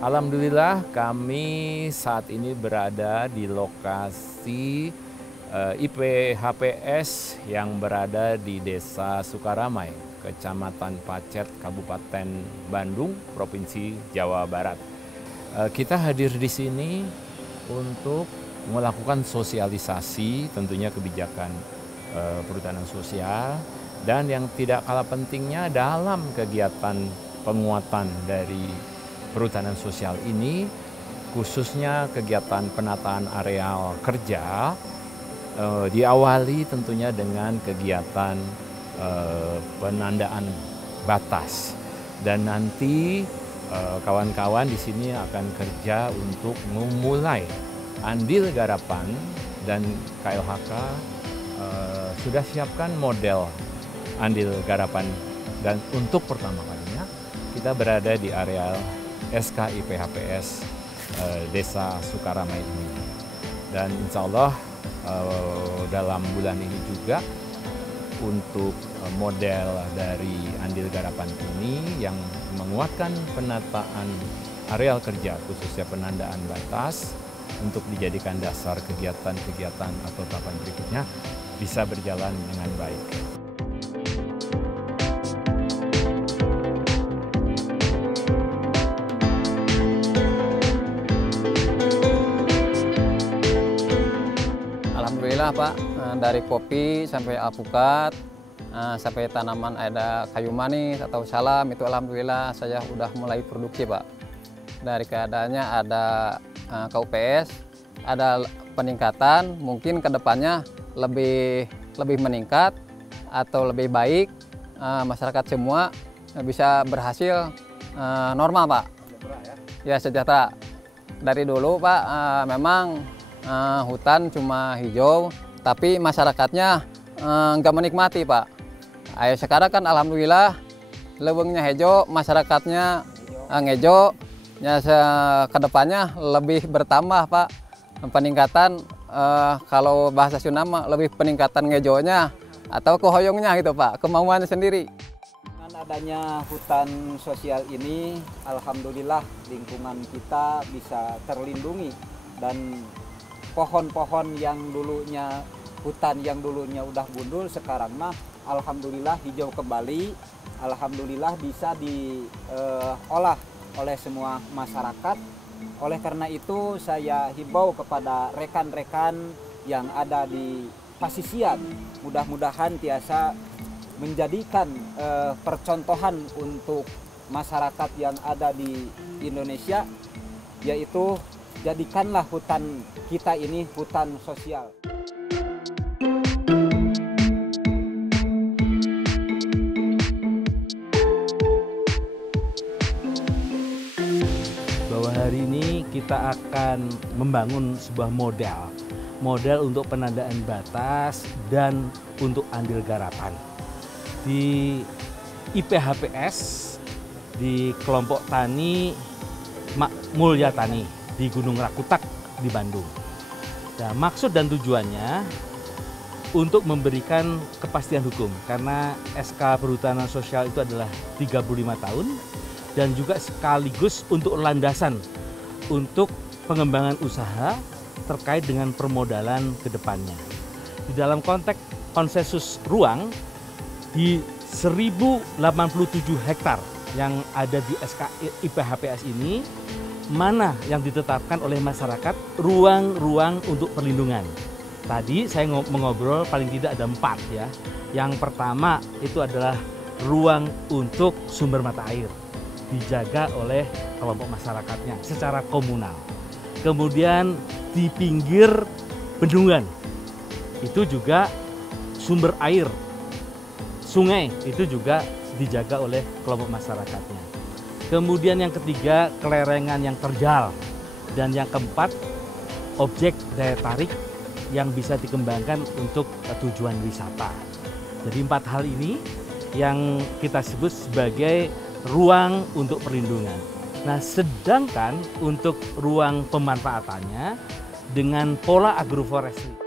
Alhamdulillah kami saat ini berada di lokasi IPHPS yang berada di Desa Sukaramai, Kecamatan Pacet, Kabupaten Bandung, Provinsi Jawa Barat. Kita hadir di sini untuk melakukan sosialisasi tentunya kebijakan perhutanan sosial, dan yang tidak kalah pentingnya dalam kegiatan penguatan dari perhutanan sosial ini, khususnya kegiatan penataan areal kerja, diawali tentunya dengan kegiatan penandaan batas. Dan nanti kawan-kawan di sini akan kerja untuk memulai andil garapan, dan KLHK sudah siapkan model andil garapan, dan untuk pertama kalinya kita berada di areal SK IPHPS Desa Sukaramai ini. Dan insya Allah dalam bulan ini juga untuk model dari andil garapan ini yang menguatkan penataan areal kerja, khususnya penandaan batas, untuk dijadikan dasar kegiatan-kegiatan atau tahapan berikutnya bisa berjalan dengan baik. Alhamdulillah Pak, dari kopi sampai alpukat, sampai tanaman ada kayu manis atau salam, itu alhamdulillah saya udah mulai produksi Pak. Dari keadaannya ada KUPS, ada peningkatan, mungkin kedepannya lebih meningkat atau lebih baik, masyarakat semua bisa berhasil normal Pak. Ya, sejahtera. Dari dulu Pak memang hutan cuma hijau, tapi masyarakatnya nggak menikmati Pak. Ayo sekarang kan alhamdulillah leuweungnya hijau, masyarakatnya ngejo. Ya, kedepannya lebih bertambah Pak. Peningkatan kalau bahasa Sunda lebih peningkatan ngejonya atau kehoyongnya gitu Pak, kemauannya sendiri. Dengan adanya hutan sosial ini, alhamdulillah lingkungan kita bisa terlindungi, dan pohon-pohon yang dulunya hutan yang dulunya udah gundul sekarang mah alhamdulillah hijau kembali. Alhamdulillah bisa diolah oleh semua masyarakat. Oleh karena itu saya himbau kepada rekan-rekan yang ada di pasisian, mudah-mudahan tiasa menjadikan percontohan untuk masyarakat yang ada di Indonesia, yaitu jadikanlah hutan kita ini hutan sosial. Bahwa hari ini kita akan membangun sebuah model untuk penandaan batas dan untuk andil garapan. Di IPHPS, di kelompok tani Mulya Tani di Gunung Rakutak di Bandung. Nah, maksud dan tujuannya untuk memberikan kepastian hukum, karena SK Perhutanan Sosial itu adalah 35 tahun, dan juga sekaligus untuk landasan untuk pengembangan usaha terkait dengan permodalan ke depannya. Di dalam konteks konsensus ruang di 1087 hektar yang ada di SK IPHPS ini, mana yang ditetapkan oleh masyarakat ruang-ruang untuk perlindungan. Tadi saya mengobrol paling tidak ada 4 ya. Yang pertama itu adalah ruang untuk sumber mata air, dijaga oleh kelompok masyarakatnya secara komunal. Kemudian di pinggir bendungan itu juga sumber air, sungai itu juga dijaga oleh kelompok masyarakatnya. Kemudian yang ketiga, kelerengan yang terjal. Dan yang keempat, objek daya tarik yang bisa dikembangkan untuk tujuan wisata. Jadi 4 hal ini yang kita sebut sebagai ruang untuk perlindungan. Nah, sedangkan untuk ruang pemanfaatannya dengan pola agroforestry.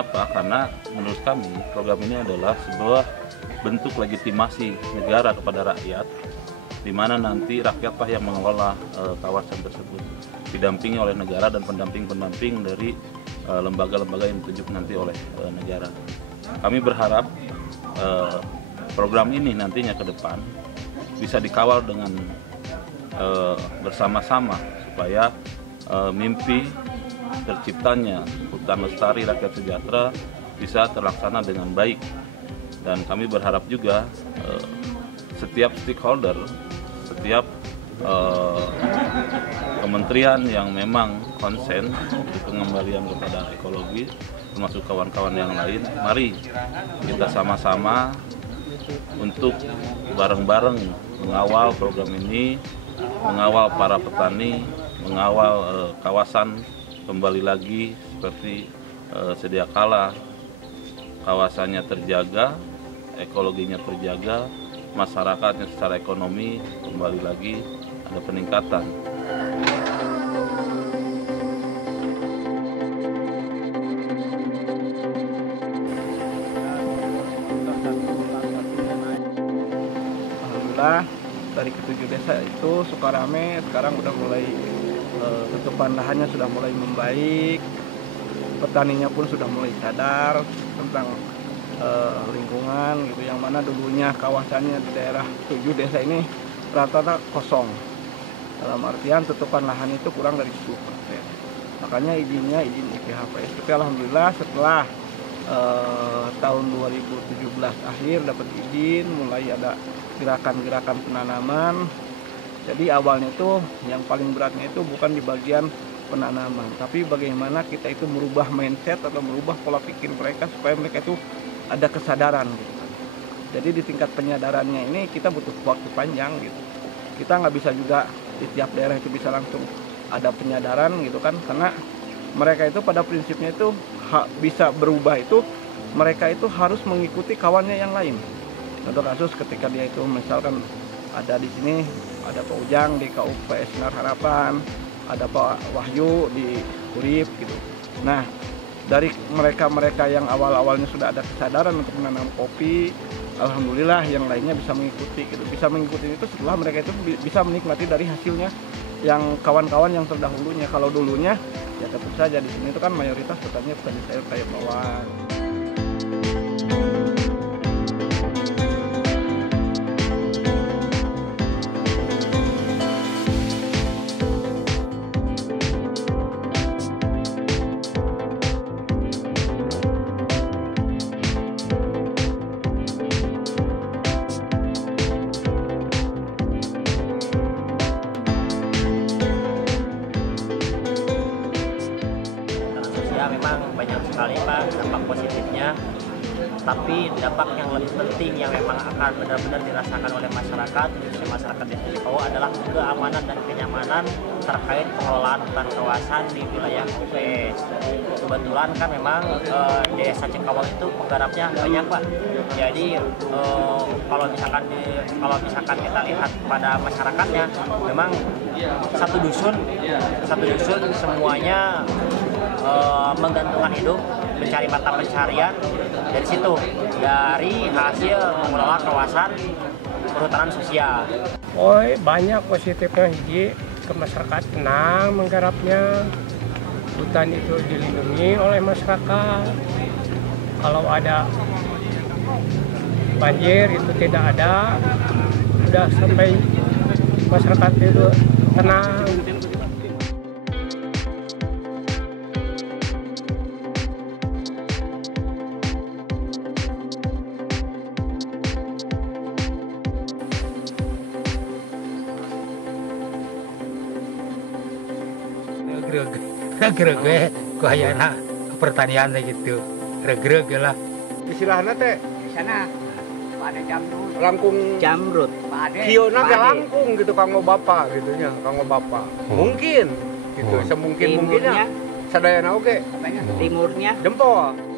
Kenapa? Karena menurut kami program ini adalah sebuah bentuk legitimasi negara kepada rakyat, di mana nanti rakyatlah yang mengelola kawasan tersebut, didampingi oleh negara dan pendamping-pendamping dari lembaga-lembaga yang ditunjuk nanti oleh negara. Kami berharap program ini nantinya ke depan bisa dikawal dengan bersama-sama supaya mimpi terciptanya hutan lestari rakyat sejahtera bisa terlaksana dengan baik. Dan kami berharap juga setiap stakeholder, setiap kementerian yang memang konsen untuk pengembalian kepada ekologi, termasuk kawan-kawan yang lain, mari kita sama-sama untuk bareng-bareng mengawal program ini, mengawal para petani, mengawal kawasan kembali lagi seperti sedia kala, kawasannya terjaga, ekologinya terjaga, masyarakatnya secara ekonomi kembali lagi ada peningkatan. Alhamdulillah dari ketujuh desa itu Sukarame sekarang udah mulai tutupan lahannya sudah mulai membaik, petaninya pun sudah mulai sadar tentang lingkungan gitu, yang mana dulunya kawasannya di daerah 7 desa ini rata-rata kosong, dalam artian tutupan lahan itu kurang dari 10%. Makanya izin IPHPS. Tapi alhamdulillah setelah tahun 2017 akhir dapat izin, mulai ada gerakan-gerakan penanaman. Jadi awalnya itu yang paling beratnya itu bukan di bagian penanaman, tapi bagaimana kita itu merubah mindset atau merubah pola pikir mereka supaya mereka itu ada kesadaran gitu kan. Jadi di tingkat penyadarannya ini kita butuh waktu panjang gitu. Kita nggak bisa juga di tiap daerah itu bisa langsung ada penyadaran gitu kan, karena mereka itu pada prinsipnya itu bisa berubah itu mereka itu harus mengikuti kawannya yang lain. Contoh kasus ketika dia itu misalkan ada di sini ada Pak Ujang di KUPS Sinar Harapan, ada Pak Wahyu di Urip gitu. Nah, dari mereka-mereka yang awal-awalnya sudah ada kesadaran untuk menanam kopi, alhamdulillah yang lainnya bisa mengikuti gitu. Bisa mengikuti itu setelah mereka itu bisa menikmati dari hasilnya yang kawan-kawan yang terdahulunya. Kalau dulunya ya tentu saja di sini itu kan mayoritas petani sayur kayak bawang. Memang banyak sekali Pak dampak positifnya, tapi dampak yang lebih penting yang memang akan benar-benar dirasakan oleh masyarakat, khususnya masyarakat desa Cekawo, adalah keamanan dan kenyamanan terkait pengelolaan hutan kawasan di wilayah KUPS. Kebetulan kan memang desa Cekawo itu penggarapnya banyak Pak. Jadi kalau misalkan kita lihat pada masyarakatnya, memang satu dusun semuanya menggantungkan hidup, mencari mata pencarian dari situ, dari hasil mengelola kawasan perhutanan sosial. Oh, banyak positifnya, hiji ke masyarakat tenang menggarapnya, hutan itu dilindungi oleh masyarakat, kalau ada banjir itu tidak ada, sudah sampai masyarakat itu tenang. Regreg kayaknya pertanian gitu, regreg lah. Istilahnya teh Di sana ada jamrut. langkung Jamrut. kiona ke langkung gitu kanggo bapak gitunya, kanggo bapak. Mungkin gitu, semungkin mungkinnya sadayana oke. Timurnya Jempol.